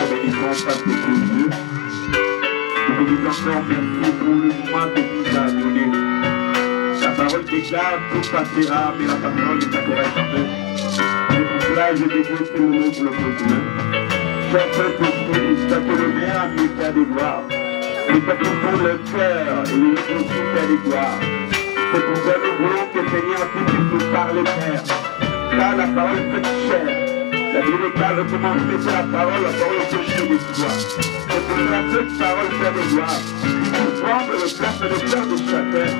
te bénissons parce que tu es Dieu. Nous te disons encore merci pour le moment que tu nous as donné. La parole déclare, tout passera, mais la parole ne passera jamais. C'est pour cela que je déclare ce moment pour le continent. Cher Saint-Esprit, je t'appelle à mes pères de gloire. Et c'est pour le cœur et le Père de gloire. C'est pour ça que nous voulons que Seigneur puisse nous parler, Père. Car la parole fait chair. La Bible déclare comment c'est la parole peut changer de toi. C'est pour cela que cette parole fait de gloire. Pour prendre le place de cœur de chacun.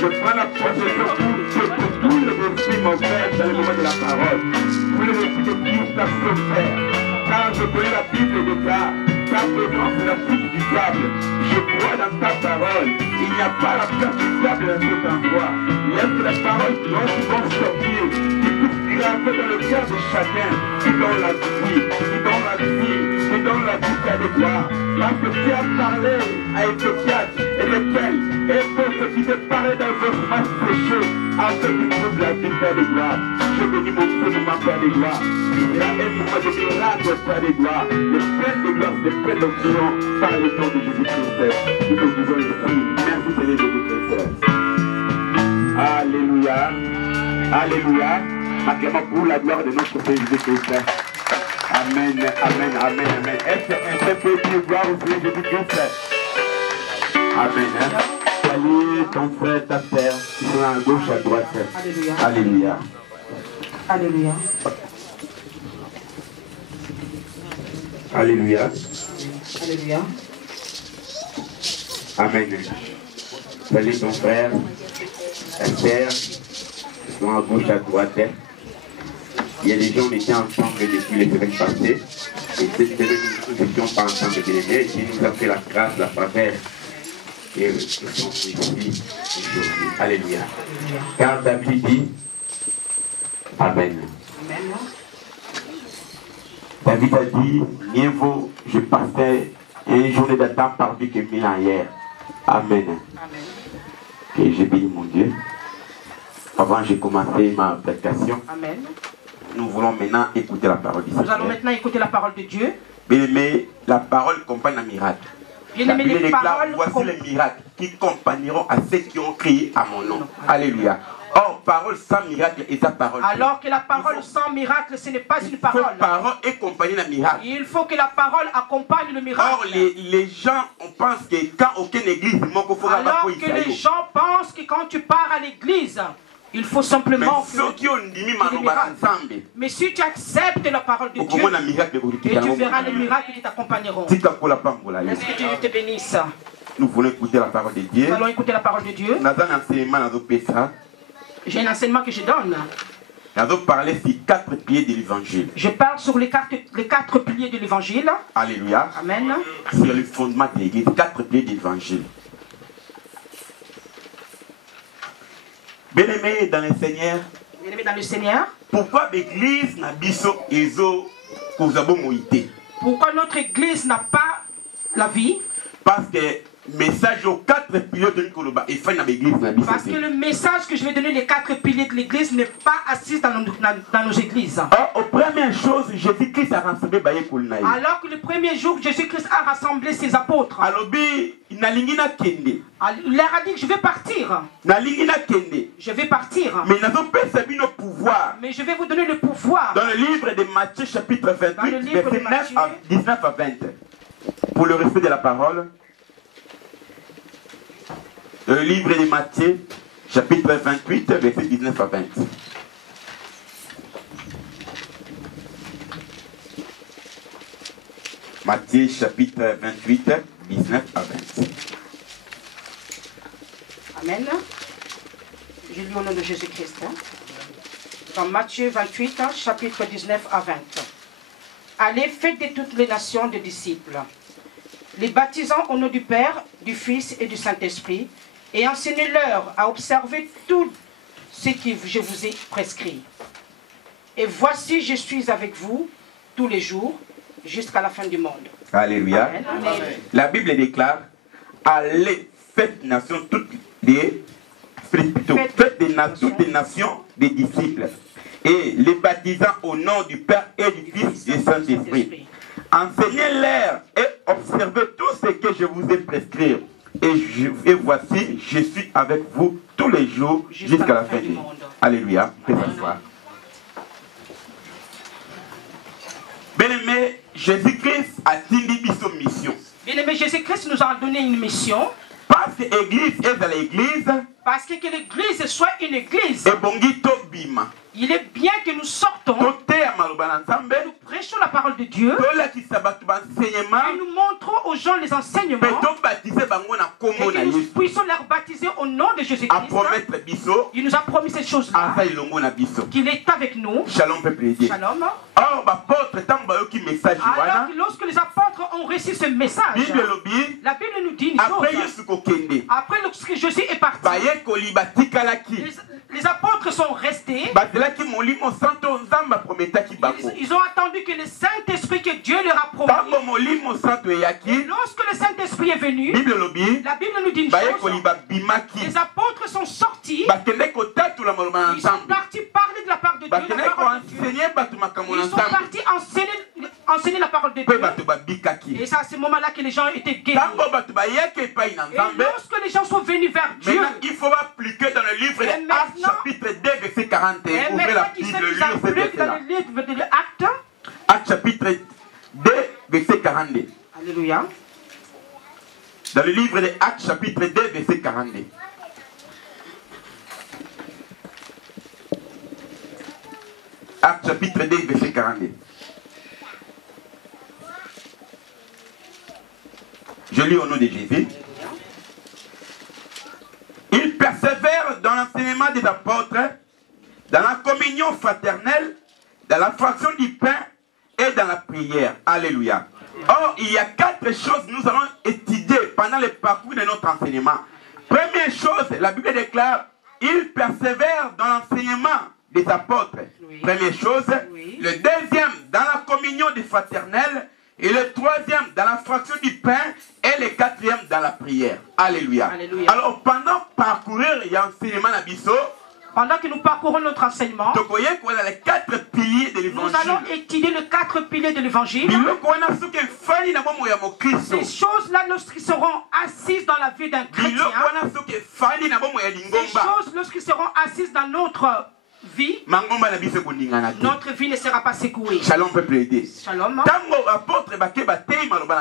Je prends la possession pour tout le défi, mon Père, dans le moment de la parole. Pour le défi de Christ à son Père. Car je connais la Bible déclare. Ta présence est la source du diable. Je crois dans ta parole. Il n'y a pas la place du diable dans cet endroit. Laisse la parole qui vont sortir, qui puisse graver dans le cœur de chacun, qui donne la vie, qui donne la vie, qui donne la vie, Père de gloire. Parce que tu as parlé à Ézéchiel, et pour ce qui te parlait dans vos phrases péchées, afin que tu trouves la vie, Père de gloire. Je bénis mon moment, Père de gloire. Il y a un moment de miracle, Père de gloire. De plein de gloire, de plein d'options, par le nom de Jésus-Christ. Nous te disons ici, merci Seigneur Jésus-Christ. Alléluia. Alléluia. Acclamons pour la gloire de notre Seigneur Jésus-Christ. Amen, amen, amen, amen. Est-ce un peu de gloire au Seigneur Jésus-Christ? Amen. Salut ton frère, ta sœur, qui sont à gauche, à droite. Alléluia. Alléluia. Alléluia. Alléluia. Alléluia. Amen. Salut ton frère, ta sœur, qui sont à gauche, à droite. Il y a des gens qui étaient ensemble depuis les semaines passées. Et cette semaine, nous n'étions pas ensemble avec les miens. Il nous a fait la grâce, la faveur. Et nous sommes ici aujourd'hui. Alléluia. Car David dit Amen. Amen. David a dit, mieux vaut, je passais une journée d'attente par vie que 1000 ans hier. Amen. Amen. Et j'ai béni mon Dieu. Avant j'ai commencé ma prédication. Amen. Nous voulons maintenant écouter la parole du Seigneur. Nous allons maintenant écouter la parole de Dieu. Bien-aimé, la parole accompagne un miracle. La Bien-aimé, Bible les déclare, paroles voici les miracles qui accompagneront à ceux qui ont crié à mon nom. Alléluia. Or, parole sans miracle est sa parole. Alors que la parole sans miracle, ce n'est pas une parole. Parole accompagne un miracle. Il faut que la parole accompagne le miracle. Or, les gens, on pense que quand aucune église, alors que les gens pensent que quand tu pars à l'église, il faut simplement mais si tu acceptes la parole de Dieu, et tu verras les miracles qui t'accompagneront. Est-ce que Dieu te bénisse? Nous voulons écouter la parole de Dieu. Nous allons écouter la parole de Dieu. J'ai un enseignement que je donne. Parler sur 4 piliers de l'évangile. Je parle sur les quatre piliers de l'évangile. Alléluia. Amen. Sur le fondement de l'église, 4 piliers de l'évangile. Bien-aimés dans le Seigneur. Bien-aimés dans le Seigneur. Pourquoi l'église n'a Pourquoi notre église n'a pas la vie? Parce que message aux 4 piliers de l'église. Parce que le message que je vais donner, les 4 piliers de l'église, n'est pas assis dans nos églises. Aux premières choses, Jésus-Christ a rassemblé. Alors que le premier jour, Jésus-Christ a rassemblé ses apôtres. Il leur a dit que je vais partir. Je vais partir. Mais je vais vous donner le pouvoir. Dans le livre de Matthieu, chapitre 28, verset 19 à 20. Pour le respect de la parole. Le livre de Matthieu, chapitre 28, verset 19 à 20. Matthieu, chapitre 28, 19 à 20. Amen. Je lis au nom de Jésus-Christ. Dans Matthieu 28, chapitre 19 à 20. Allez, faites de toutes les nations des disciples, les baptisant au nom du Père, du Fils et du Saint-Esprit, et enseignez-leur à observer tout ce que je vous ai prescrit. Et voici, je suis avec vous tous les jours, jusqu'à la fin du monde. Alléluia. Amen. Amen. La Bible déclare, allez, faites nations toutes des nations des disciples, et les baptisant au nom du Père et du Fils et du Saint-Esprit, enseignez-leur et observez tout ce que je vous ai prescrit. Et voici, je suis avec vous tous les jours jusqu'à la fin du monde. Alléluia. Bien-aimé, Jésus-Christ a tindi son mission. Bien-aimé, Jésus-Christ nous a donné une mission. Parce que l'église est dans l'église. Parce que l'église soit une église. Et bongi to bima. Il est bien que nous sortons. Nous prêchons la parole de Dieu. Et nous montrons aux gens les enseignements. Et que nous puissions leur baptiser au nom de Jésus-Christ. Il nous a promis ces choses-là. Qu'il est avec nous. Shalom, peuple. Shalom. Alors, lorsque les apôtres ont reçu ce message, la Bible nous dit une chose. Après lorsque Jésus est parti, les apôtres sont restés. Ils ont attendu que le Saint-Esprit que Dieu leur a promis. Et lorsque le Saint-Esprit est venu, la Bible nous dit une chose. Les apôtres sont sortis. Ils sont partis parler de la part de Dieu. Ils sont partis enseigner la parole de Dieu. Et c'est à ce moment-là que les gens étaient guéris. Et lorsque les gens sont venus vers Dieu, il faut appliquer dans le livre de Actes, chapitre 2, verset 40. Ouvrez la Bible, dans le livre de Actes. Actes, chapitre 2, verset 42. Alléluia. Dans le livre de Actes, chapitre 2, verset 42. Actes, chapitre 2, verset 42. Je lis au nom de Jésus. Ils persévèrent dans l'enseignement des apôtres, dans la communion fraternelle, dans la fraction du pain et dans la prière. Alléluia. Or, il y a 4 choses que nous allons étudier pendant le parcours de notre enseignement. Première chose, la Bible déclare, ils persévèrent dans l'enseignement des apôtres. Oui. Première chose. Oui. Le deuxième, dans la communion des fraternelles. Et le troisième, dans la fraction du pain. Et le quatrième, dans la prière. Alléluia. Alléluia. Alors, pendant parcourir l'enseignement à Bisso, pendant que nous parcourons notre enseignement, nous allons étudier les 4 piliers de l'évangile. Ces choses-là, lorsqu'ils seront assises dans la vie d'un chrétien, ces choses, lorsqu'ils seront assises dans notre vie, notre vie ne sera pas secouée. Shalom, peuple aidé. Shalom.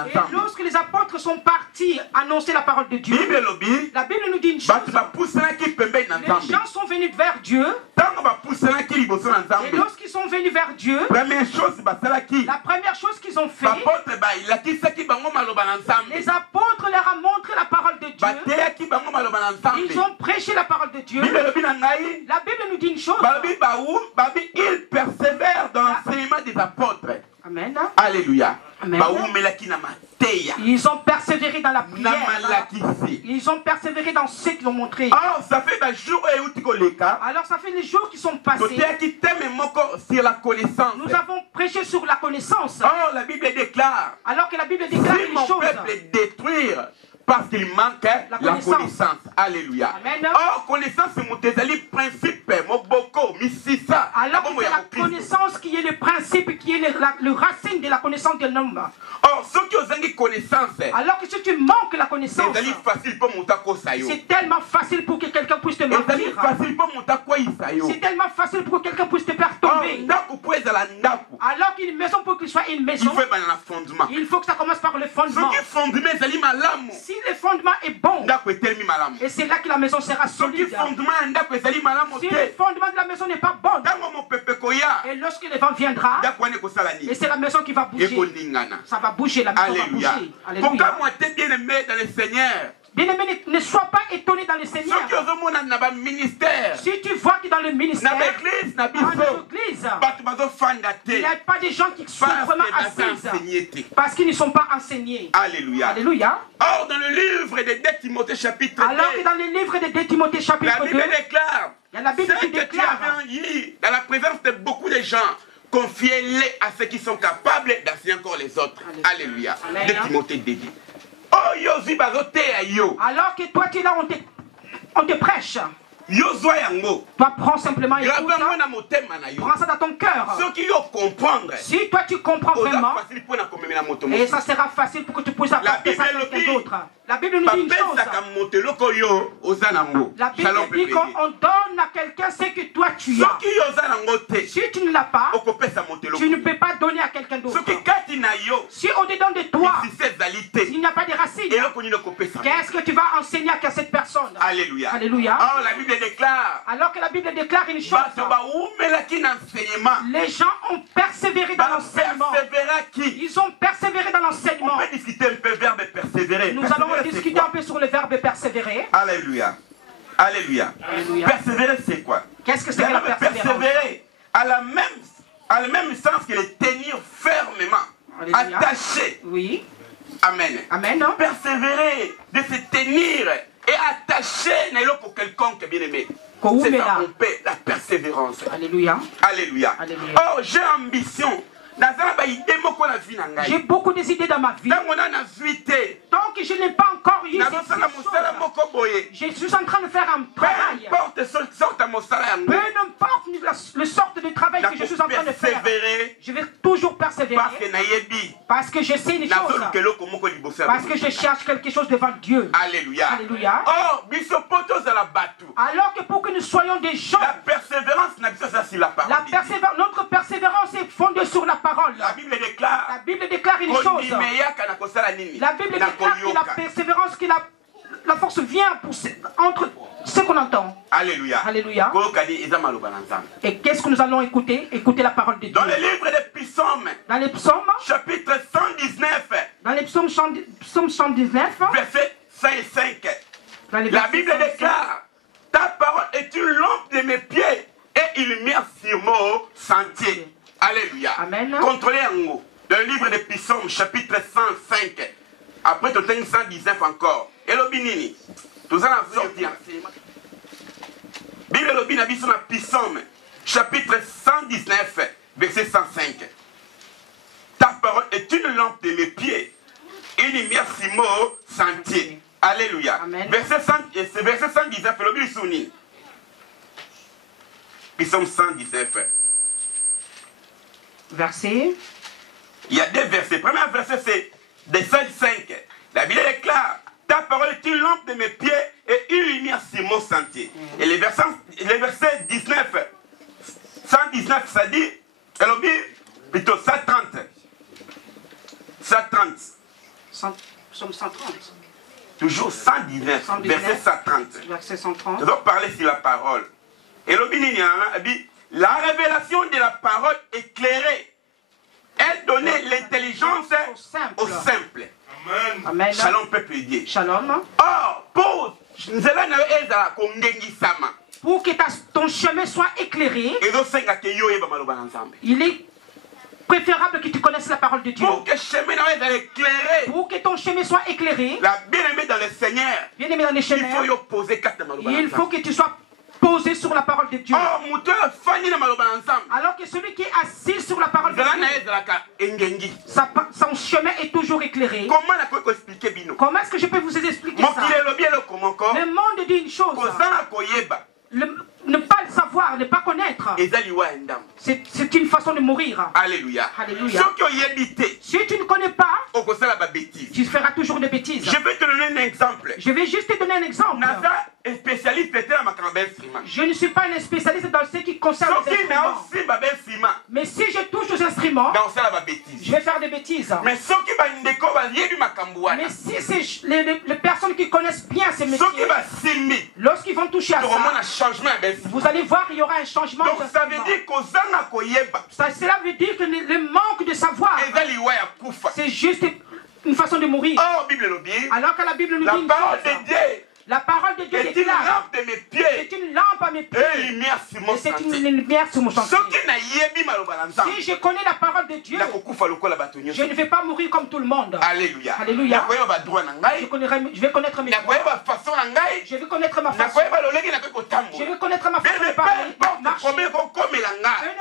Et lorsque les apôtres sont partis annoncer la parole de Dieu, la Bible nous dit une chose. Les gens sont venus vers Dieu. Et lorsqu'ils sont venus vers Dieu, la première chose qu'ils ont fait, les apôtres leur ont montré la parole de Dieu. Ils ont prêché la parole de Dieu. La Bible nous dit une chose. Ils persévèrent dans l'enseignement des apôtres. Amen. Alléluia. Amen. Ils ont persévéré dans la prière. Ils ont persévéré dans ce qu'ils ont montré. Alors ça fait des jours les jours qui sont passés. Sur la connaissance. Nous avons prêché sur la connaissance. Oh, la Bible déclare. Alors que la Bible déclare si une mon chose. peuple est détruire parce qu'il manque la connaissance. Alléluia. Amen. Oh, connaissance c'est mon principe, mon boko, misisa. Alors que c'est la connaissance qui est le principe, qui est le racine de la connaissance de l'homme. Or, ceux qui ont une connaissance, alors que si tu manques la connaissance, c'est tellement facile pour que quelqu'un puisse te mentir. C'est tellement facile pour que quelqu'un puisse te faire tomber. Alors qu'une maison, pour qu'il soit une maison, il faut que ça commence par le fondement. Si le fondement est bon, et c'est là que la maison sera solide. Si le fondement de la maison n'est pas bon, et lorsque le vent viendra, et c'est la maison qui va bouger, ça va bouger, la maison va bouger. Alléluia. Bien-aimé, ne sois pas étonné dans le Seigneur. Si tu vois que dans le ministère, dans l'église, il n'y a pas de gens qui sont vraiment assis parce qu'ils ne sont pas enseignés. Alléluia. Alléluia. Or, dans le livre de 2 Timothée chapitre 2, alors que dans le livre de 2 Timothée chapitre 2, la Bible déclare, il y a la Bible qui déclare, dans la présence de beaucoup de gens, confiez-les à ceux qui sont capables d'enseigner encore les autres. Alléluia. 2 Timothée 2. Alors que toi tu es là, on te prêche. Yozwa yango. Toi, prends simplement et écoute. Grave na motema na yo. Prends ça dans ton cœur. Ce qui yo comprendre. Si toi tu comprends vraiment, et ça sera facile pour que tu puisses apporter ça à quelqu'un d'autre. La Bible nous dit une chose. La Bible dit qu'on donne à quelqu'un ce que toi tu as. Si tu ne l'as pas, tu ne peux pas donner à quelqu'un d'autre. Si au-dedans de toi, il n'y a pas de racines, qu'est-ce que tu vas enseigner à cette personne? Alléluia. Alléluia. Alors la Bible déclare. Alors que la Bible déclare une chose. Les gens ont persévéré dans l'enseignement. Ils ont persévéré dans l'enseignement. On peut discuter un peu verbe persévérer. Nous allons discuter un peu sur le verbe persévérer. Alléluia. Alléluia. Alléluia. Persévérer, c'est quoi? Qu'est-ce que c'est que la persévérance? Persévérer a le même sens que le tenir fermement. Alléluia. Attaché. Oui. Amen. Amen. Persévérer, de se tenir et attacher pour quelconque bien-aimé. C'est ça qu'on paie, la persévérance. Alléluia. Alléluia. Alléluia. Oh, j'ai ambition. J'ai beaucoup d'idées dans ma vie. Donc je n'ai pas encore eu cette chose. Je suis en train de faire un travail. Peu importe le sorte de travail que je suis en train de faire, je vais toujours persévérer. Parce que je sais une chose. Parce que je cherche quelque chose devant Dieu. Alléluia. Alléluia. Alors que pour que nous soyons des gens, la persévérance, notre persévérance est fondée sur la parole. La Bible déclare. La Bible déclare une chose. La Bible déclare que la persévérance, que la force vient entre ce qu'on entend. Alléluia. Alléluia. Et qu'est-ce que nous allons écouter? Écouter la parole de Dieu. Dans le livre des psaumes. Dans les psaumes. Chapitre 119. Dans les psaumes 119. Verset 5 et 5. La Bible déclare: ta parole est une lampe de mes pieds et une lumière sur mon sentier. Alléluia. Amen. Contrôlez en haut. Dans le livre des psaumes, chapitre 105. Après, tu as 119 encore. Et le binini. Tout ça, on a vu. Bible le bin sur la psaume, chapitre 119, verset 105. Ta parole est une lampe de mes pieds, une lumière sur mon sentier. Alléluia. Amen. Verset 119, le bin souni. Psaume 119. Verset. Il y a deux versets. Le premier verset, c'est des 5. La Bible déclare: ta parole est une lampe de mes pieds et une lumière sur mon sentier. Et les versets 19, 119, ça dit, plutôt 130. 130. Psaume 130. Toujours 119, verset 130. Verset 130. Nous allons parler sur la parole. Et la révélation de la parole éclairée, elle donnait l'intelligence au simple. Amen. Amen. Shalom, peuple de Dieu. Shalom. Or, pour que ton chemin soit éclairé, il est préférable que tu connaisses la parole de Dieu. Pour que ton chemin soit éclairé, la bien-aimée dans le Seigneur, bien-aimé dans le Seigneur, il faut que tu sois posé sur la parole de Dieu. Alors que celui qui est assis sur la parole de Dieu, son chemin est toujours éclairé. Comment est-ce que je peux vous expliquer ça? Le monde dit une chose. Ne pas le savoir, ne pas connaître, c'est une façon de mourir. Alléluia. Alléluia. Si tu ne connais pas, tu feras toujours des bêtises. Je vais te donner un exemple. Je vais juste te donner un exemple. Je ne suis pas un spécialiste dans ce qui concerne les instruments. Mais si je touche aux instruments, je vais faire des bêtises. Mais si c'est les personnes qui connaissent bien ces métiers, lorsqu'ils vont toucher à ça, vous allez voir, il y aura un changement. Donc ça veut dire cela veut dire que le manque de savoir, c'est juste une façon de mourir. Alors que la Bible nous dit la parole de Dieu déclare: c'est une lampe à mes pieds et c'est une lumière sur mon sentier. Si je connais la parole de Dieu, je ne vais pas mourir comme tout le monde. Alléluia. Alléluia. Je vais connaître mes droits. Je vais connaître ma façon. Je vais connaître ma façon de parler. Peu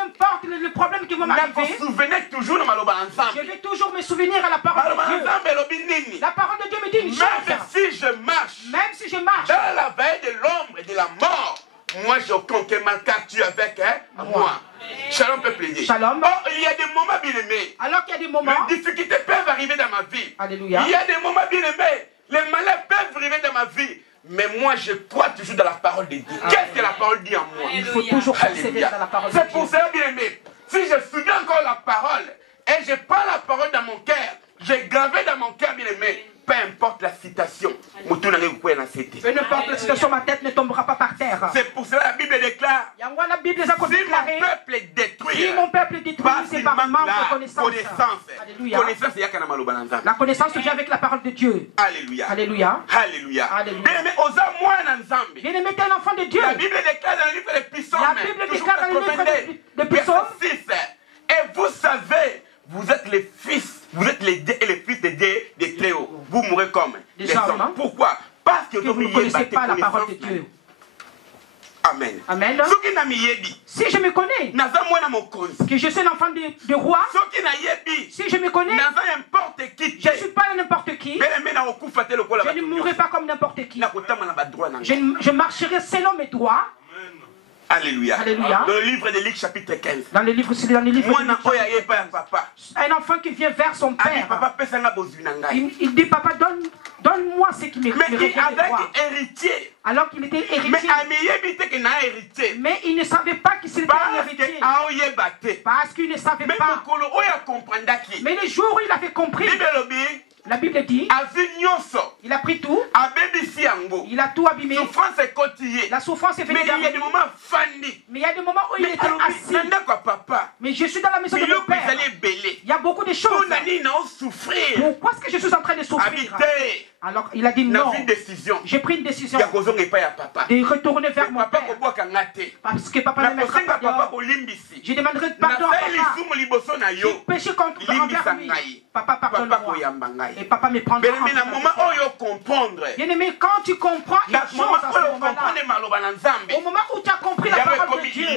importe le problème qui va m'arriver, je vais toujours me souvenir à la parole de Dieu. La parole de Dieu me dit une chose. Même si je marche dans la veille de l'ombre et de la mort, moi je conquiers car tu es avec moi. Shalom peuple de Dieu. Shalom. Oh, il y a des moments bien aimés. Alors qu'il y a des moments. Les difficultés peuvent arriver dans ma vie. Alléluia. Il y a des moments bien aimés. Les malheurs peuvent arriver dans ma vie. Mais moi, je crois toujours dans la parole de Dieu. Qu'est-ce que la parole dit en moi? Il faut toujours persévérer dans la parole de Dieu. C'est pour cela, bien aimé. Si je souviens encore la parole et je prends la parole dans mon cœur, j'ai gravé dans mon cœur, bien aimé. Peu importe la citation. Peu importe la situation, ma tête ne tombera pas par terre. C'est pour cela que la Bible déclare. La Bible si mon peuple est détruit, si mon peuple est détruit, c'est par manque de connaissance. Alléluia. La connaissance vient avec la parole de Dieu. Alléluia. Alléluia. Alléluia. Alléluia. Bien-aimé, t'es un enfant de Dieu. La Bible déclare dans le livre des Psaumes. La Bible déclare dans le livre des Psaumes. 6. Et vous savez, vous êtes les fils, vous êtes les fils de Dieu, des Théo. Vous mourrez comme des hommes. Pourquoi? Parce que vous ne connaissez pas la parole de Dieu. Amen. Amen. Si je me connais, que je suis l'enfant de roi, si je me connais, je ne suis pas n'importe qui, je ne mourrai pas comme n'importe qui. Je marcherai selon mes droits. Alléluia. Alléluia. Dans le livre de Luc chapitre 15. Dans le livre de Luc. Un enfant qui vient vers son père. Il dit, papa, donne-moi ce qui me revient de droit. Alors qu'il était héritier. Mais il ne savait pas qu'il était un héritier. Parce qu'il ne savait pas. Mais le jour où il avait compris, la Bible dit, il a pris tout, il a tout abîmé, la souffrance est venue vers lui. Mais il y a des moments où il était assis. Mais je suis dans la maison de mon père. Il y a beaucoup de choses. Pourquoi est-ce que je suis en train de souffrir? Alors il a dit non. J'ai pris une décision de retourner vers mon père. Parce que papa ne mettra pas dehors. Je demanderai pardon à papa. J'ai péché contre lui. Papa pardonne-moi. Et papa me prendra en charge. Bien-aimé, quand tu comprends une chose à ce moment-là, au moment où tu as compris la parole de Dieu,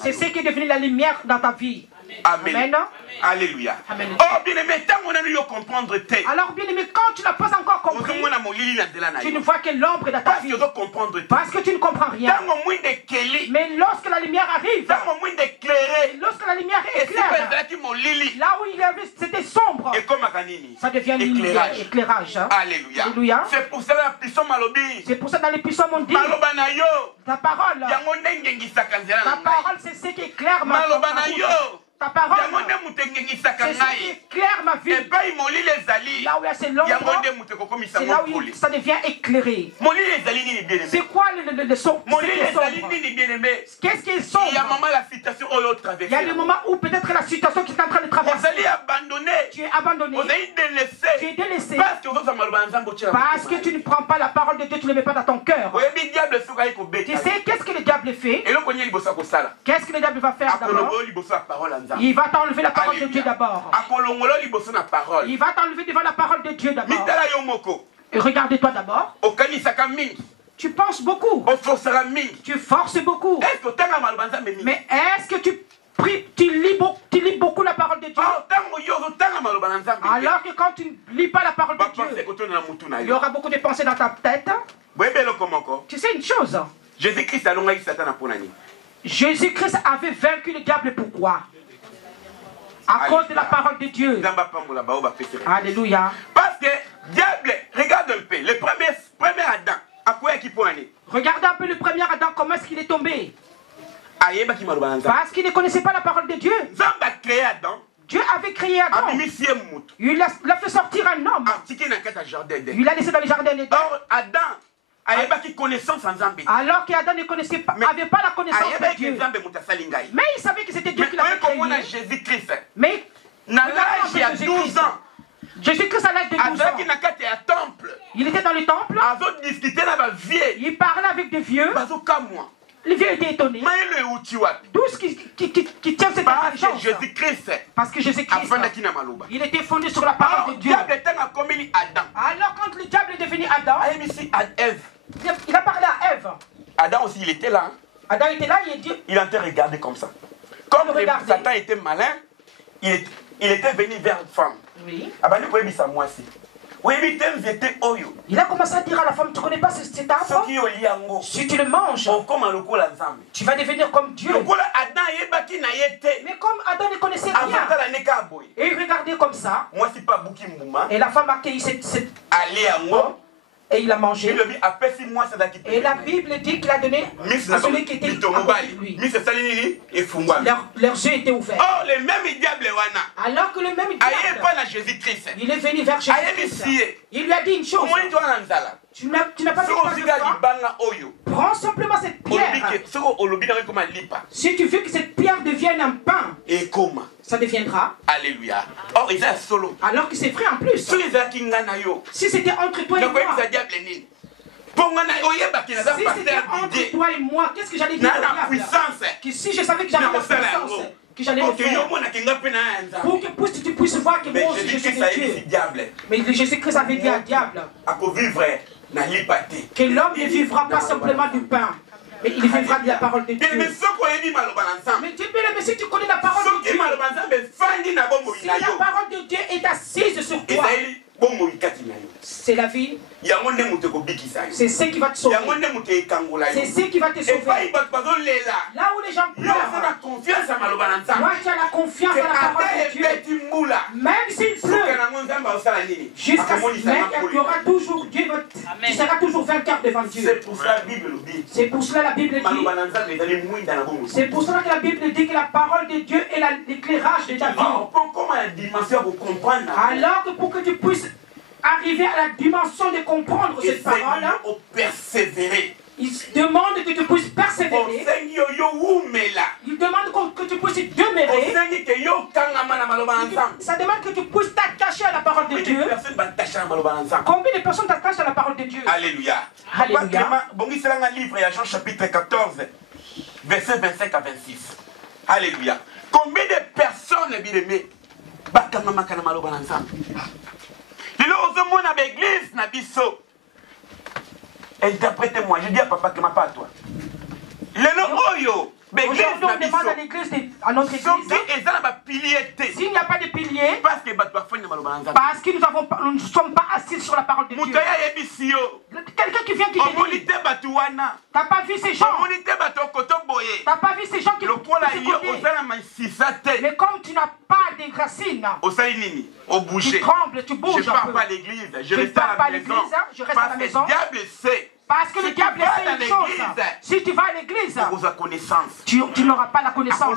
c'est ce qui est devenu la lumière dans ta vie. Amen. Alléluia. Amen. Oh, bien-aimé, alors, bien-aimé, quand tu n'as pas encore compris, tu ne vois que l'ombre dans ta vie. Parce que tu ne comprends rien. Mais lorsque la lumière arrive, lorsque la lumière éclaire, là où c'était sombre, ça devient lumière, éclairage. Alléluia. Alléluia. C'est pour ça que dans les pissons on dit, ta parole, c'est ce qui éclaire ma vie. Ta parole, c'est ce qui éclaire ma vie. Là où il y a ces l'ombre, c'est là où ça devient éclairé. C'est quoi le son? Qu'est-ce qui est sombre? Il y a des moments où peut-être la situation qui est en train de traverser, tu es abandonné, tu es délaissé, parce que tu ne prends pas la parole de Dieu, tu ne le mets pas dans ton cœur. Tu sais qu'est-ce que le diable fait? Qu'est-ce que le diable va faire d'abord? Il va t'enlever la parole de Dieu d'abord. Il va t'enlever devant la parole de Dieu d'abord. Et regarde-toi d'abord. Tu penses beaucoup. Tu forces beaucoup. Mais est-ce que tu pries, tu lis beaucoup la parole de Dieu? Alors que quand tu ne lis pas la parole de Dieu, il y aura beaucoup de pensées dans ta tête. Tu sais une chose? Jésus-Christ avait vaincu le diable. Pourquoi? À cause de la parole de Dieu. Alléluia. Parce que diable, regarde un peu, le premier Adam, à quoi est-ce qu'il peut aller? Regardez un peu le premier Adam, comment est-ce qu'il est tombé? Parce qu'il ne connaissait pas la parole de Dieu. Dieu avait créé Adam. Il a fait sortir un homme. Il l'a laissé dans le jardin d'Éden. Alors qu'Adam ne connaissait pas, n'avait pas la connaissance de Dieu. Mais il savait que c'était Dieu qui l'avait créé. Mais à l'âge de 12 ans, Jésus-Christ à l'âge de 12 ans, il était dans le temple. Il parlait avec des vieux. Les vieux étaient étonnés. D'où ce qui tient cette intelligence? Parce que Jésus-Christ, il était fondé sur la parole de Dieu. Alors quand le diable est devenu Adam, il a parlé à Ève. Adam aussi, il était là. Adam était là, il a été regardé comme ça. Comme Satan était malin, il était venu vers une femme. Oui. Il a commencé à dire à la femme, tu ne connais pas cet arbre? Si tu le manges, tu vas devenir comme Dieu. Mais comme Adam ne connaissait rien, et il regardait comme ça, et la femme a accueilli cette et il a mangé. Et la Bible dit qu'il a donné à celui qui était avec lui. Leurs yeux étaient ouverts. Oh, le même diable, alors que le même diable, il est venu vers Jésus-Christ. Il lui a dit une chose. Tu n'as pas besoin de foi. Prends simplement cette pierre. Si tu veux que cette pierre devienne un pain, ça deviendra. Alléluia. Or, ils sont solo. Alors que c'est vrai en plus. Si c'était entre toi et moi. Si c'était entre toi et moi, qu'est-ce que j'allais dire au diable? Que si je savais que j'avais la puissance, que j'allais le faire. Pour que tu puisses voir que moi aussi je suis Dieu. Mais Jésus-Christ avait dit à diable que l'homme ne vivra pas simplement du pain, mais il vivra de la parole de Dieu. Mais Dieu, mais si tu connais la parole de Dieu, si la parole de Dieu est assise sur toi, c'est la vie. C'est ce qui va te sauver. C'est ce qui va te sauver. Là où les gens pleurent, moi tu as la confiance à la parole de Dieu. Même s'il pleut, jusqu'à ce qu'il y aura toujours Dieu, tu seras toujours vainqueur devant Dieu. C'est pour cela la Bible dit. C'est pour cela que la Bible dit que la parole de Dieu est l'éclairage de ta vie. Alors que pour que tu puisses arriver à la dimension de comprendre cette parole, il demande que tu puisses persévérer. Il demande que tu puisses demeurer. Ça demande que tu puisses t'attacher à la parole de Dieu. Combien de personnes t'attachent à la parole de Dieu? Alléluia. Alléluia. Livre Jean chapitre 14, verset 25 à 26. Alléluia. Combien de personnes, bien aimées, interprétez-moi, je dis à papa que ma pas à toi. Aujourd'hui, on demande à l'église, à notre église, s'il n'y a pas de pilier, parce que nous ne sommes pas assis sur la parole de Dieu. Quelqu'un qui vient qui te dit, t'as pas vu ces gens, t'as pas vu ces gens qui mais comme tu n'as pas de racines, tu trembles, tu bouges. Je ne pars pas à l'église, je reste à la maison. Je reste à la maison. Le diable sait. Parce que le diable sait une chose. Si tu vas à l'église, tu n'auras pas la connaissance.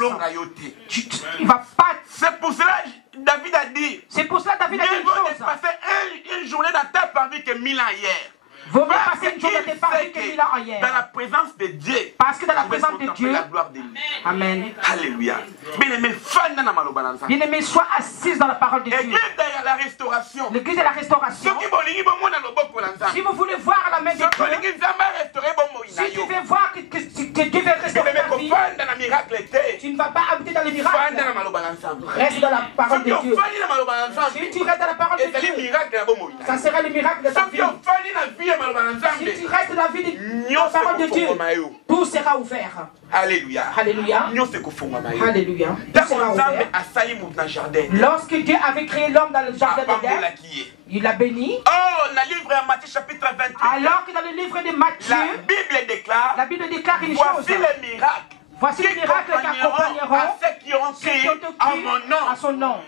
Il va pas. C'est pour cela David a dit. C'est pour cela David a dit une chose. Passer une journée dans ta partie que 1000 ans hier. Vaut mieux passer une journée dans ta partie que 1000 ans hier. Dans la présence de Dieu. Parce que dans la présence de Dieu. La gloire de lui. Amen. Alléluia. Bien-aimé, sois assise dans la parole de Dieu. L'église de la restauration. L'église de la restauration. Si vous voulez voir la main de Dieu, si tu veux voir que Dieu veut restaurer ta vie, tu ne vas pas habiter dans les miracles. Reste dans la parole de Dieu. Si tu restes dans la parole de Dieu, ça sera le miracle de ta vie. Si tu restes dans la vie de la parole de Dieu, tout sera ouvert. Alléluia. Alléluia. Alléluia. Tout sera ouvert. Lorsque Dieu avait créé l'homme dans le jardin d'Éden, il l'a béni. Oh, dans le livre de Matthieu chapitre 28. Alors que dans le livre de Matthieu, la Bible déclare une chose. Voici les miracles qui accompagneront ceux qui ont cru à son nom.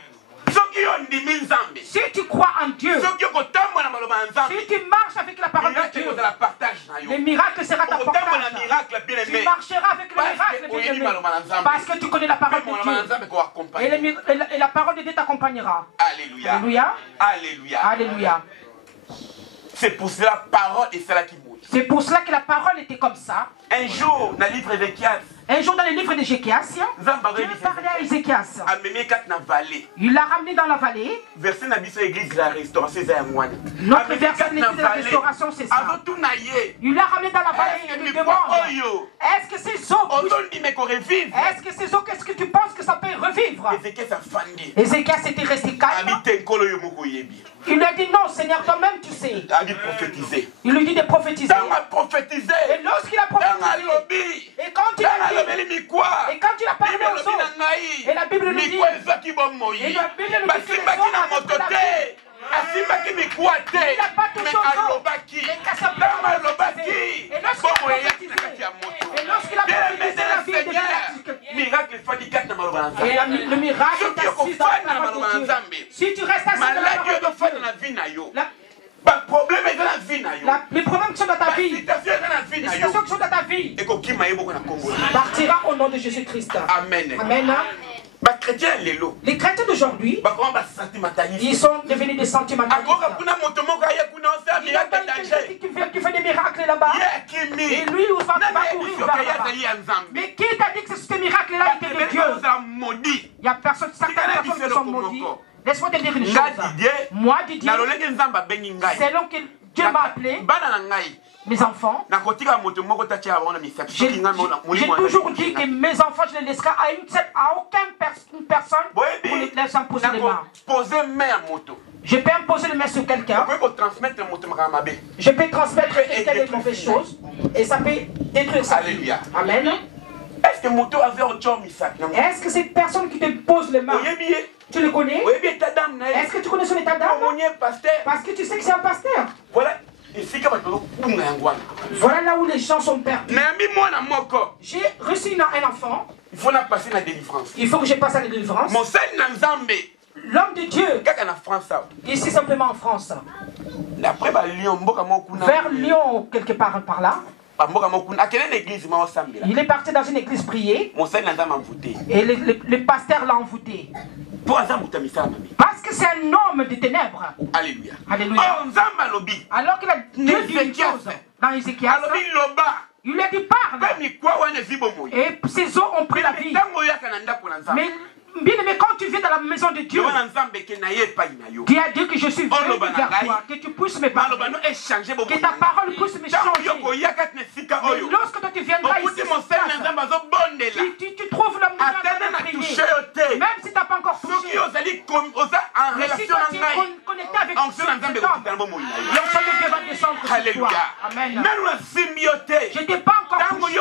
Si tu crois en Dieu, si tu marches avec la parole de Dieu, le miracle sera ta portage. Tu marcheras avec le miracle, parce que tu connais la parole de Dieu. Et la parole de Dieu t'accompagnera. Alléluia. Alléluia. Alléluia. Alléluia. C'est pour cela la parole est celle qui bouge. C'est pour cela que la parole était comme ça. Un jour, dans le livre d'Ézéchias, dans le livre d'Ézéchias, Dieu parlait à Ézéchias. Il l'a ramené dans la vallée. Verset de l'église de la restauration, c'est un moine. Notre verset de l'église de la restauration, c'est ça. Il l'a ramené dans la vallée et il lui demande, est-ce que ces eaux, qu'est-ce que tu penses que ça peut revivre? Ézéchias était resté calme. Il lui a dit, non Seigneur, toi-même tu sais. Il lui dit de prophétiser. Et lorsqu'il a prophétisé, et quand il a dit, et quand il a parlé aux autres, et la Bible nous dit, et la Bible nous dit que les eaux avaient pris la vie. asimaki mikwate mais alobaki tama alobaki bongo eyaki na kati ya moto bien Seigneur miracle efandi kati na maloba na Nzambe le miracle soki okofanda na maloba na Nzambe si tu restes assis maladi okofanda na vie na yo problème eza na vie na yo les problèmes qui sont dans ta vie situation eza na vie les na yo situations qui sont dans ta vie ekokima ye boko na kombo partira au nom de Jésus-Christ. Amen. Amen. Les chrétiens d'aujourd'hui, ils sont devenus des sentimentalistes. Il y a quelqu'un qui fait des miracles là-bas. Et lui, il va courir vers là-bas. Mais qui t'a dit que ce miracle-là était de Dieu? Il n'y a personne, certaines personnes qui sont maudites. Laisse-moi te dire une chose. Moi, Didier, selon que Dieu m'a appelé, mes enfants, j'ai toujours dit que mes enfants, je les laisserai à aucune personne pour les laisser imposer les mains. Je peux imposer les mains sur quelqu'un. Je peux transmettre quelqu'un des mauvaises choses. Et ça peut détruire sa vie. Amen. Est-ce que cette personne qui te pose les mains, tu le connais? Est-ce que tu connais son état d'âme? Parce que tu sais que c'est un pasteur. Voilà là où les gens sont perdus. J'ai reçu un enfant. Il faut que je passe à la délivrance. L'homme de Dieu, ici simplement en France, vers Lyon, quelque part par là, il est parti dans une église prier et le pasteur l'a envoûté. Parce que c'est un homme de ténèbres. Alléluia. Alléluia. Alors qu'il a dit une chose dans Ézéchiel, il lui a dit parle. Et ses os ont pris la vie. Mais bien aimé, quand tu viens dans la maison de Dieu, Dieu a dit que je suis venu vers toi, que tu puisses me parler, que ta parole puisse me changer. Mais lorsque toi tu viendras ici, tu trouves le moyen de prier, même si tu n'as pas encore touché. Mais si toi tu es connecté avec cet homme, l'onction de Dieu va descendre sur toi. Amen. Je n'étais pas encore touché.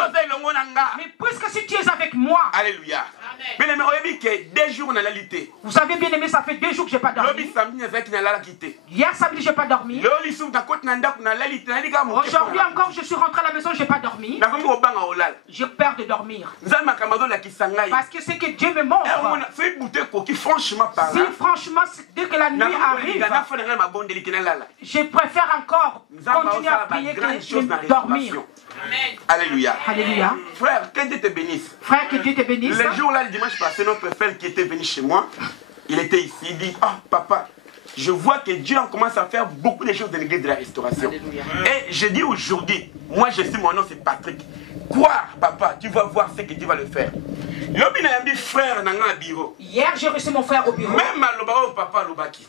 Mais puisque si tu es avec moi, alléluia. Vous savez bien aimé, ça fait 2 jours que je n'ai pas dormi. Hier samedi, je n'ai pas dormi. Aujourd'hui encore, je suis rentré à la maison, je n'ai pas dormi. J'ai peur de dormir. Parce que c'est que Dieu me montre. Si franchement, dès que la nuit arrive, je préfère encore continuer à prier que de dormir. Amen. Alléluia. Alléluia. Frère, que Dieu te bénisse. Frère, que Dieu te bénisse. Le jour là, le dimanche passé, notre frère qui était venu chez moi, il était ici, il dit, ah papa, je vois que Dieu commence à faire beaucoup de choses dans l'église de la restauration. Alléluia. Et je dis aujourd'hui, moi je suis, mon nom c'est Patrick. Croire, papa, tu vas voir ce que Dieu va le faire. Hier, j'ai reçu mon frère au bureau.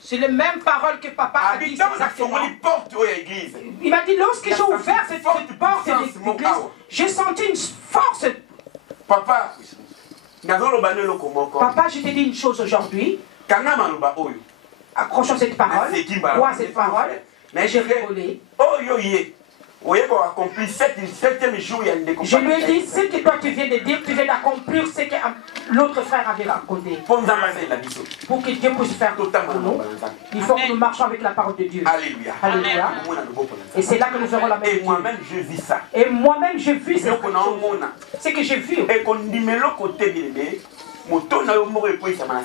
C'est les mêmes paroles que papa a dit. Il m'a dit, lorsque j'ai ouvert cette porte de l'église, j'ai senti une force. Papa, je te dis une chose aujourd'hui. Accrochons cette parole. Quoi cette parole? Mais j'ai rigolé. Je lui ai dit, ce que toi tu viens de dire, tu viens d'accomplir ce que l'autre frère avait raconté. Pour que Dieu puisse faire tout pour nous, il faut que nous marchions avec la parole de Dieu. Alléluia. Alléluia. Et c'est là que nous verrons la même chose. Et moi-même je vis ça. Et moi-même je vis ça. Ce que j'ai vu.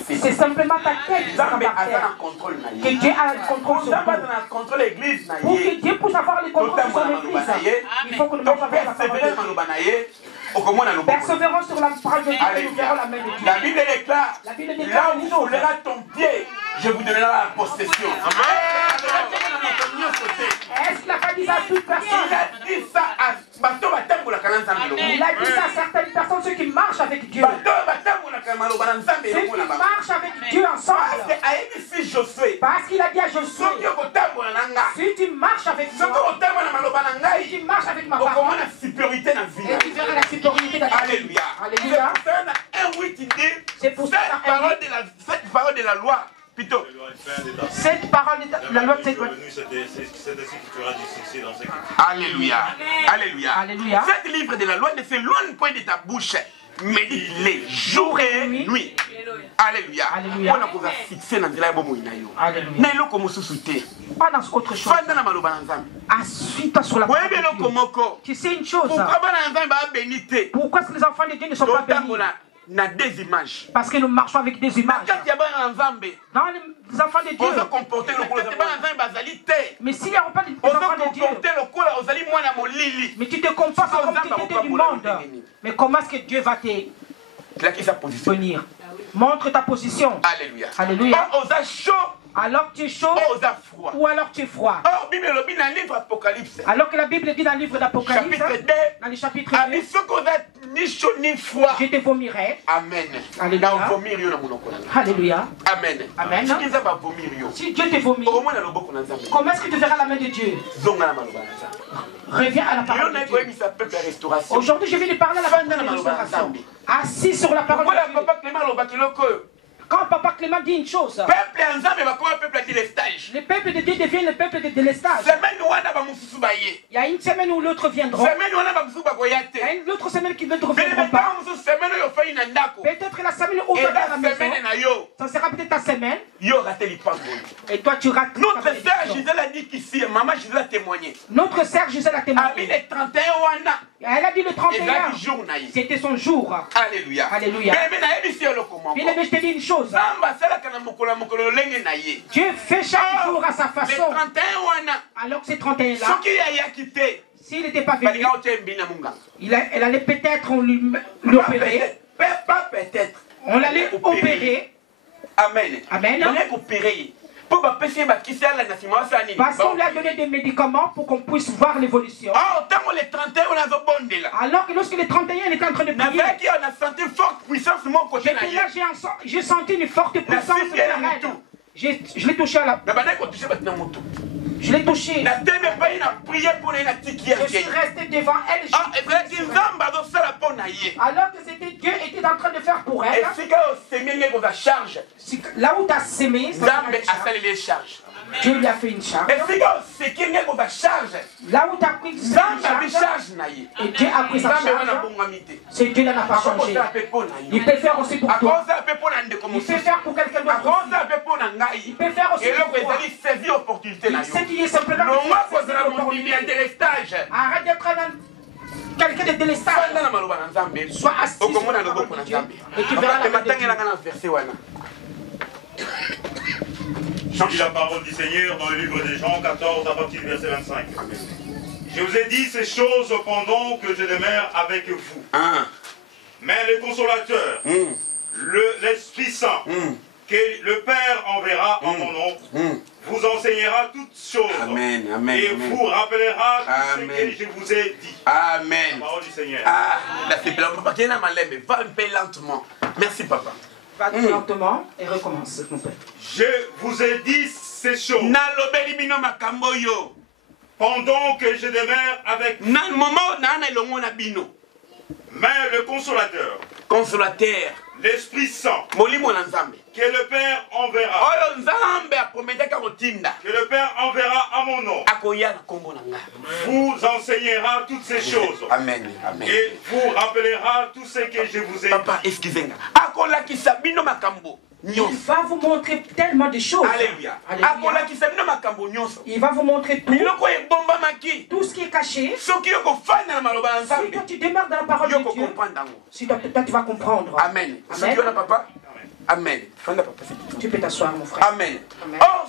C'est simplement ta tête que Dieu a le contrôle sur toi. Pour que Dieu puisse avoir le contrôle sur son église, il faut que nous marchions avec la parole de Dieu. Persévérons sur la parole de Dieu et nous verrons la main de Dieu. La Bible déclare, là où tu verras ton pied, je vous donnerai la possession. Est-ce qu'il n'a pas dit ça à toute personne? Il a dit ça à certaines personnes, ceux qui marchent avec Dieu. Ceux qui marchent avec Dieu ensemble. Parce qu'il a dit à Josué, si tu marches avec moi, si tu marches avec ma parole, et tu verras la supériorité dans ta vie. Alléluia. Alléluia. C'est pour ça cette parole de la loi. Plutôt. Cette parole de la loi, c'est quoi? Alléluia. Alléluia. Alléluia. Cette livre de la loi ne s'éloigne point de ta bouche. méditer jour et nuit. Alléluia. Alléluia. On a besoin de fixer dans la bombe. Alléluia. Mais l'eau comme sous-souté. Pas dans autre chose. Assuis-toi sur la parole de Dieu. Tu sais une chose. Pourquoi est-ce que les enfants de Dieu ne sont pas bénis? Des images. Parce que nous marchons avec des images. Dans les enfants de Dieu. Mais s'il n'y a pas des enfants de Dieu, mais tu te comportes comme si tu étais du monde. Mais comment est-ce que Dieu va te venir? Montre ta position. Alléluia. Alléluia. chaud. Alors que tu es chaud ou alors tu es froid. Alors que la Bible dit dans le livre d'Apocalypse, dans le chapitre 2, ni chaud ni froid. Je te vomirai. Amen. Alléluia. Alléluia. Amen. Amen. Si Dieu te vomit, comment est-ce que tu verras la main de Dieu? Reviens à la parole de Dieu. Aujourd'hui, je vais lui parler à la parole de restauration. Assis sur la parole de Dieu. Quand Papa Clément dit une chose, le peuple de Dieu devient le peuple de délestage. Il y a une semaine où l'autre viendra. Il y a une autre semaine qui ne reviendra pas. Peut-être la semaine où tu vas à la maison. Ça sera peut-être ta semaine. Et toi tu rates. Notre sœur Gisèle a dit qu'ici, maman Gisèle a témoigné. Notre sœur Gisèle a témoigné. Elle a dit le 31. C'était son jour. Alléluia. Alléluia. Bien aimé, je te dis une chose. Dieu fait chaque jour à sa façon. Alors que c'est 31 là, s'il n'était pas venu, elle allait peut-être l'opérer. Peut-être. On l'allait opérer. Amen. Amen. Parce qu'on lui a donné des médicaments pour qu'on puisse voir l'évolution. Alors que lorsque le 31 il était en train de prier, j'ai senti une forte puissance de la reine. Je l'ai touché à la... Je l'ai touché. Je suis resté devant elle. Alors que c'était Dieu était en train de faire pour elle. Là où tu as sémé, Dieu lui a fait une charge. Là où tu as pris une charge, et Dieu a pris sa charge, c'est Dieu n'a pas changé. Il peut faire aussi pour toi. Il peut faire pour quelqu'un d'autre. Il peut faire aussi pour toi. Il sait qu'il est simplement arrête d'être quelqu'un de délestage. Sois assis sur la parole de Dieu et tu verras la main de Dieu. Je lis la parole du Seigneur dans le livre des Jean 14 à partir du verset 25. Je vous ai dit ces choses pendant que je demeure avec vous. Mais le consolateur, l'Esprit Saint, que le Père enverra en mon nom, vous enseignera toutes choses. Amen, amen, et amen. vous rappellera tout ce que je vous ai dit. Amen. La parole du Seigneur. Va un peu lentement. Merci, papa. Va lentement et recommence, mon père. Je vous ai dit ces choses pendant que je demeure avec vous. Mais le consolateur, l'Esprit Saint, que le Père enverra, à mon nom, vous enseignera toutes ces choses. Amen. Amen. Et vous rappellera tout ce que je vous ai dit. Papa, excusez-moi. Il va vous montrer tellement de choses. Alléluia. Il va vous montrer tout. Tout ce qui est caché. Si toi tu demeures dans la parole de Dieu, si toi tu vas comprendre. Amen. Amen. Papa. Amen. Tu peux t'asseoir, mon frère. Amen. Amen. Alors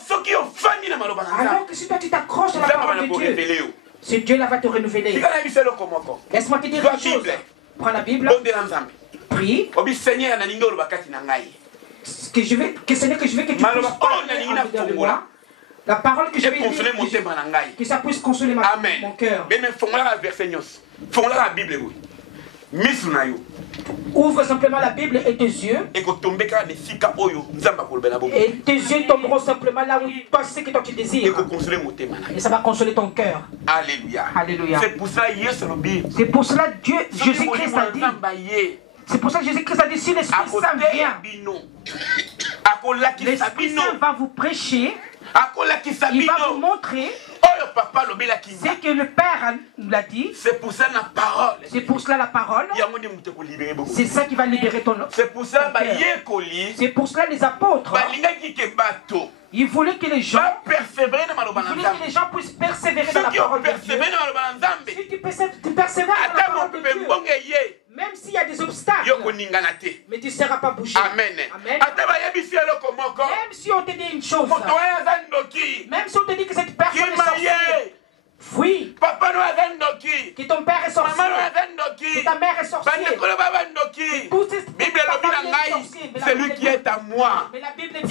que si toi tu t'accroches à la parole de Dieu, c'est Dieu là va te renouveler. Laisse-moi te dire une chose. Prends la Bible. Prie. Que je veux que tu puisses parler de moi. La parole que je vais dire, que ça puisse consoler mon cœur. Ouvre simplement la Bible et tes yeux. Et tes yeux tomberont simplement là où toi sais que toi tu désires. Et ça va consoler ton cœur. Alléluia. Alléluia. C'est pour ça hier sur le Bible. C'est pour cela Dieu, Jésus-Christ a dit. C'est pour ça que Jésus-Christ a dit, si l'Esprit Saint vient, l'Esprit Saint va vous prêcher, il va vous montrer C'est que le Père nous l'a dit. C'est pour ça la parole. C'est pour cela la parole. C'est ça qui va libérer ton cœur. C'est pour ça c'est pour cela les apôtres. Il voulait que les gens puissent persévérer dans la parole de Dieu. Si tu persévères dans la parole de Dieu, même s'il y a des obstacles, mais tu ne seras pas bougé. Amen. Amen. Même si on te dit une chose, même si on te dit que cette personne est sorcière, fuis. Que ton père est sorcier, que ta mère est sorcière. C'est lui qui est à moi.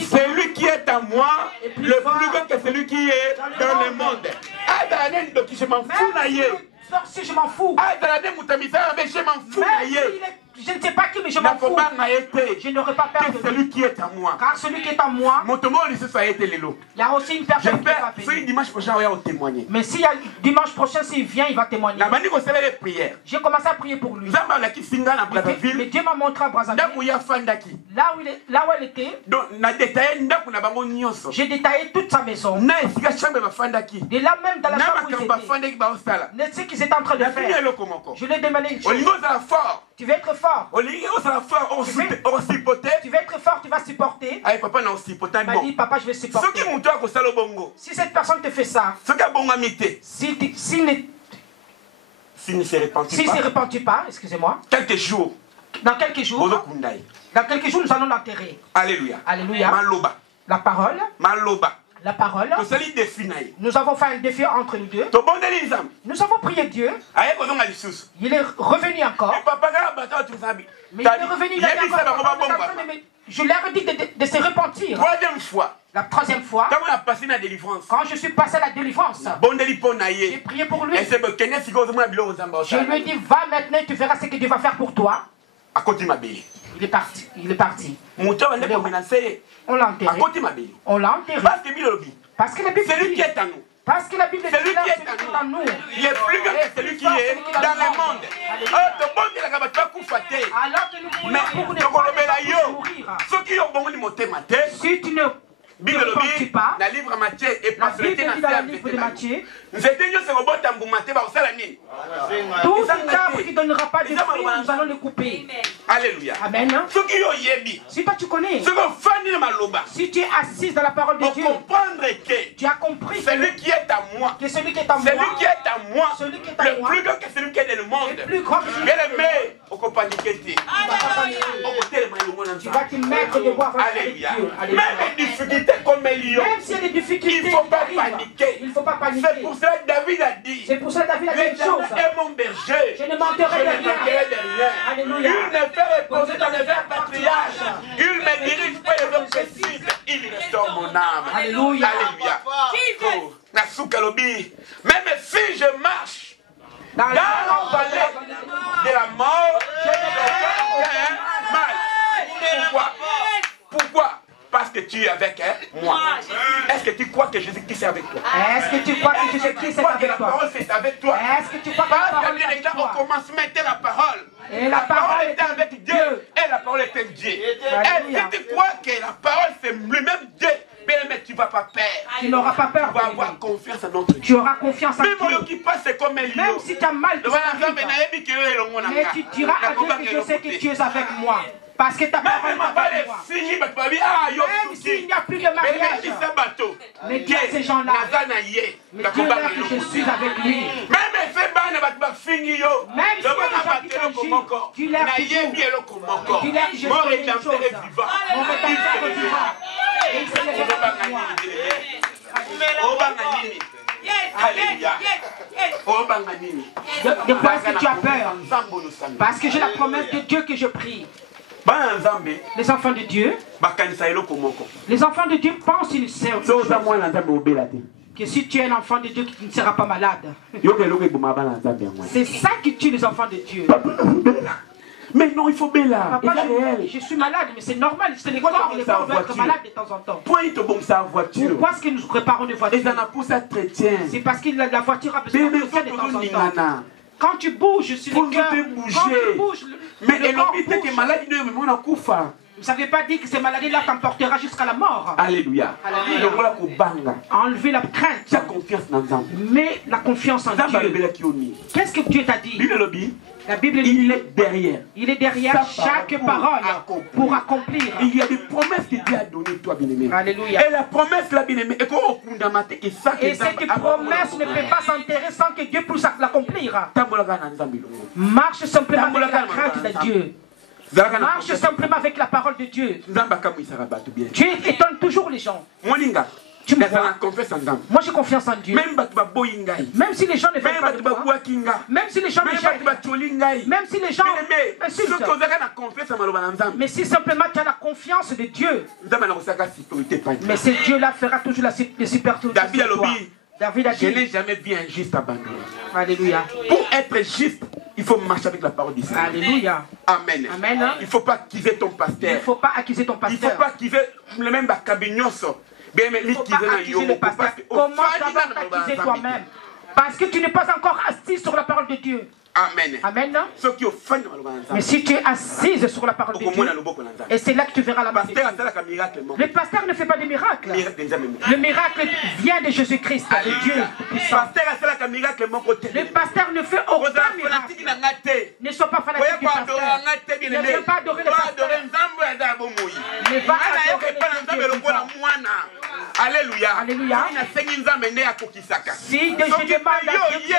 C'est lui qui est à moi, le plus grand que celui qui est dans le monde. Je m'en fous. Je m'en fous. Je ne sais pas qui, mais je m'en fous. Je n'aurais pas peur de celui qui est à moi. Car celui qui est à moi, il y a aussi une personne qui va venir. Dimanche prochain, il va témoigner. Mais si dimanche prochain, s'il vient, il va témoigner. J'ai commencé à prier pour lui. Mais Dieu m'a montré à Brazzaville. Là où elle était, j'ai détaillé toute sa maison. Et là même dans la chambre où ils étaient, ce qu'ils étaient en train de faire. Je lui ai demandé une chose. Tu veux être fort. Tu veux être fort, tu vas supporter. Il m'a dit, papa, je vais supporter. Si cette personne te fait ça, s'il ne se repentit pas, excusez-moi, dans quelques jours, nous allons l'enterrer. Alléluia. Alléluia. La parole. La parole. Nous avons fait un défi entre nous deux. Nous avons prié Dieu. Il est revenu encore. Mais il est revenu. Je leur ai dit de se repentir. La troisième fois, quand je suis passé à la délivrance, j'ai prié pour lui. Je lui ai dit, va maintenant, tu verras ce que Dieu va faire pour toi. Il est parti. Il est parti. On l'a enterré. On l'a enterré. Parce que la Bible c'est lui qui est à nous. Parce que la Bible c'est lui qui est à nous. Il est plus grand que celui qui est dans le monde. Si tu ne repentis pas, la Bible dit dans le livre de Matthieu, tout arbre qui ne donnera pas de fruits, nous allons le couper. Alléluia. Amen. Si toi tu connais, si tu es assise dans la parole de Dieu, tu as compris que celui qui est à moi, que celui qui est à moi, celui qui est à moi, celui qui est à moi, le plus grand que celui qui est dans le monde, le plus grand que celui qui est dans le monde, tu vas te mettre de voir avec Dieu. Même les difficultés comme Elion, même s'il y a des difficultés, il ne faut pas paniquer. Il faut pas paniquer. C'est pour ça que David a dit, c'est pour ça que David a dit une chose, est mon berger, je ne manquerai de rien. Alléluia. Il me fait reposer dans les verts patriarches. Il me dirige pas les hommes paisibles. Il restaure mon âme. Alléluia. Alléluia. Même si je marche dans la vallée de la mort, je ne mal. Pourquoi? Parce que tu es avec moi. Est-ce que tu crois que Jésus-Christ est avec toi? Est-ce que tu crois que Jésus-Christ est avec toi? La parole c'est avec toi. Est-ce que tu crois que la parole est avec toi? On commence à mettre la parole. Et la parole était avec Dieu. Et la parole était Dieu. Et si tu crois que la parole c'est le même Dieu, mais tu ne vas pas perdre. Tu n'auras pas peur. Tu vas avoir confiance en notre Dieu. Tu auras confiance en Dieu. Même qui passe comme Elion. Même si tu as mal, mais tu diras à Dieu que je sais que tu es avec moi. Parce que ta parole est avec moi. Même s'il n'y a plus de mariage, mais dis à ces gens-là, mais dis-leur que je suis avec lui. Même si il y a des gens qui t'injurent, dis-leur que je suis une chose. Mon rédempteur revivra. Et il se lèvera avec moi. De quoi est-ce que tu as peur? Parce que j'ai la promesse de Dieu que je prie. Les enfants de Dieu, les enfants de Dieu pensent une seule chose, que si tu es un enfant de Dieu, tu ne seras pas malade. C'est ça qui tue les enfants de Dieu. Mais non, il faut Bella. Papa, je suis malade, mais c'est normal. C'est les corps, les gens doivent être malades de temps en temps. Pourquoi est-ce que nous préparons des voitures? C'est parce que la voiture a besoin de ça de temps en temps. Quand tu bouges sur le cœur, quand tu bouges, mais le corps bouge. Vous n'avez pas dit que ces maladies-là t'emportera jusqu'à la mort. Alléluia. Enlever la crainte. Mais la confiance en Dieu. Qu'est-ce que Dieu t'a dit? La Bible dit il est derrière. Il est derrière chaque parole pour accomplir. Il y a des promesses que Dieu a données, toi, bien-aimé. Alléluia. Et la promesse, là, bien-aimé, et cette promesse ne peut pas s'enterrer sans que Dieu puisse l'accomplir. Marche simplement avec la crainte de Dieu. Marche simplement avec la parole de Dieu. Dieu étonne toujours les gens. Tu me vois? Moi j'ai confiance en Dieu. Même si les gens ne veulent pas de moi, même si les gens me jettent, même si les gens m'insultent, mais si simplement tu as la confiance de Dieu, mais ce Dieu-là fera toujours la sécurité. David a dit, je n'ai jamais vu un juste abandonné. Alléluia. Pour être juste, il faut marcher avec la parole du Seigneur. Alléluia. Amen. Amen. Il ne faut pas accuser ton pasteur. Il ne faut pas accuser ton pasteur. Il ne faut pas accuser le même cabignoso. Il ne faut pas accuser le pasteur. Comment d'abord t'accuser toi-même? Parce que tu n'es pas encore assis sur la parole de Dieu. Amen. Amen. Mais si tu es assise sur la parole de Dieu, et c'est là que tu verras la main de Dieu. Le pasteur ne fait pas de miracles. Le miracle vient de Jésus-Christ, de Dieu puissant. Le pasteur ne fait aucun miracle. Ne sois pas fanatique du pasteur. Ne viens pas adorer le pasteur. Ne va adorer le Dieu. Alléluia. Alléluia. Si je demande à Dieu,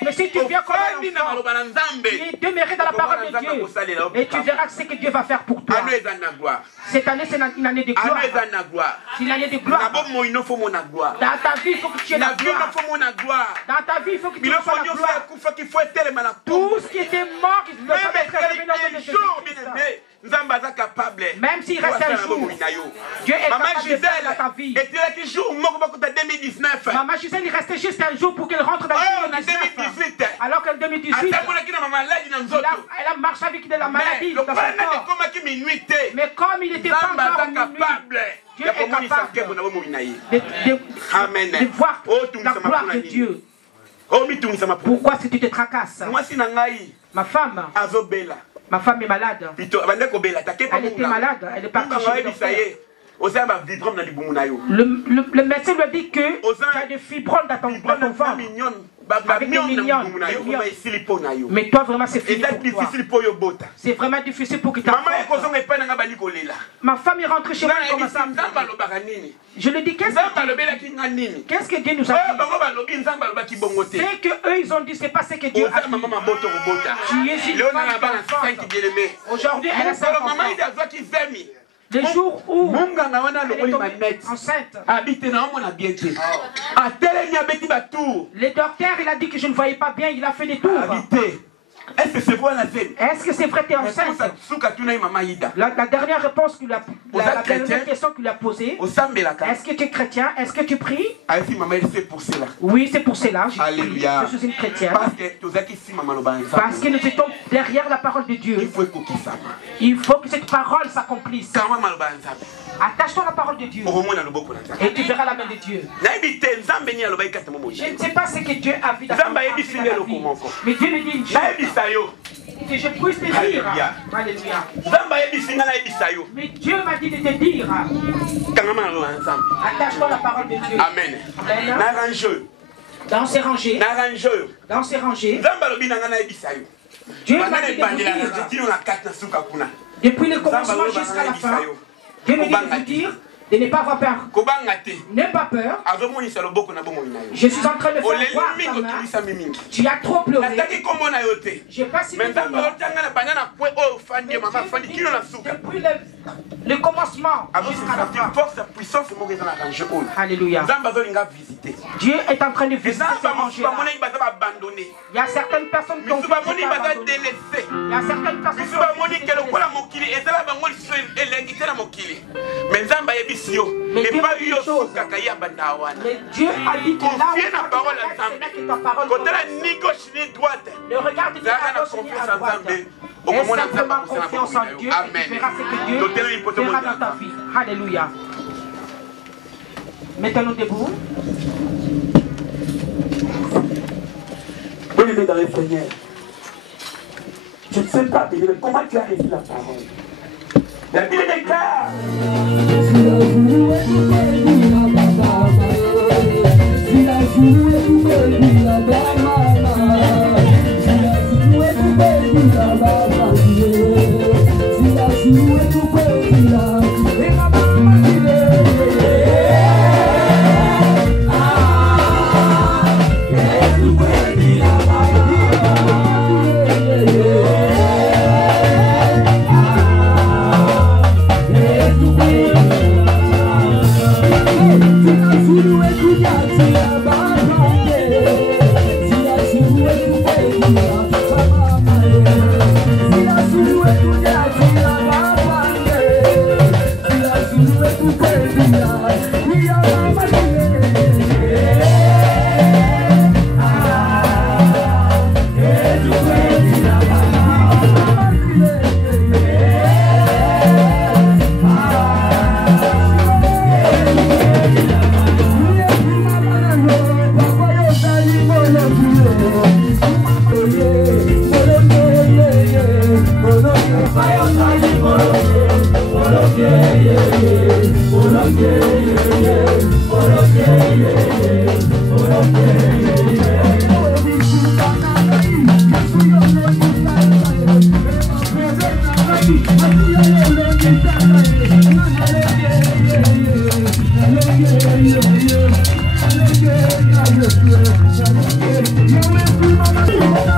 mais si tu viens comme un enfant, tu demeurer dans la parole de Dieu, et tu verras ce que Dieu va faire pour toi. Cette année, c'est une année de gloire. C'est une année de gloire. Dans ta vie, il faut que tu aies la gloire. Dans ta vie, il faut que tu aies la gloire. Tout ce qui était mort, il doit être révélé de Jésus-Christ. Même s'il reste un jour, Dieu est capable de faire dans ta vie. Maman Gisèle, il restait juste un jour pour qu'elle rentre dans le 2018. Alors qu'en 2018, elle a marché avec de la maladie dans son corps. Mais comme il n'était pas encore minuit, Dieu est capable de voir la gloire de Dieu. Pourquoi si tu te tracasses? Ma femme est malade. Elle était malade. Elle est partie chez le docteur. Le médecin lui a dit que tu as des fibromes dans ton ventre. Avec des millions. Mais toi, vraiment, c'est fini pour toi. C'est vraiment difficile pour que tu Ma femme est rentrée chez moi et commence à... Je lui dis, qu'est-ce que Dieu nous a dit? C'est qu'eux, ils ont dit, c'est pas ce que Dieu a dit. Tu es une femme. Aujourd'hui, elle a 5 enfants. Le jour où elle est tombée enceinte, le docteur il a dit que je ne voyais pas bien, il a fait des tours. Est-ce que c'est vrai la scène? Est-ce que c'est vrai que tu es enceinte? La dernière réponse qu'il a, la dernière question qu'il a posée, est-ce que tu es chrétien? Est-ce que tu pries? Oui, c'est pour cela. Alléluia. Je suis une chrétienne. Parce que nous étions derrière la parole de Dieu. Il faut que cette parole s'accomplisse. Attache-toi à la parole de Dieu. Et tu verras la main de Dieu. Je ne sais pas ce que Dieu a vu dans ta vie. Mais Dieu me dit une chose. Que je puisse te dire. Alléluia. Mais Dieu m'a dit de te dire. Attache-toi à la parole de Dieu. Amen. Dans ces rangées. Dans ces rangées. Dieu m'a dit de te dire. Depuis le commencement jusqu'à la fin. Dieu me dit de vous dire de ne pas avoir peur. N'aie pas peur. Je suis en train de faire voir ta main. Tu as trop pleuré. Je n'ai pas si bien depuis le commencement jusqu'à la fin. Alléluia. Dieu est en train de visiter ces rangées-là. Il y a certaines personnes qui ont été abandonnées. Il y a certaines personnes qui ont été mais Dieu a dit une chose. Mais Dieu a dit que là où ta parole ne regarde ni à gauche ni à droite. Aie simplement confiance en Dieu et tu verras ce que Dieu fera dans ta vie. Alléluia. Mettons-nous debout. Bien-aimé dans le Seigneur, je ne sais pas comment tu as reçu la parole. La Bible déclare. Yeah.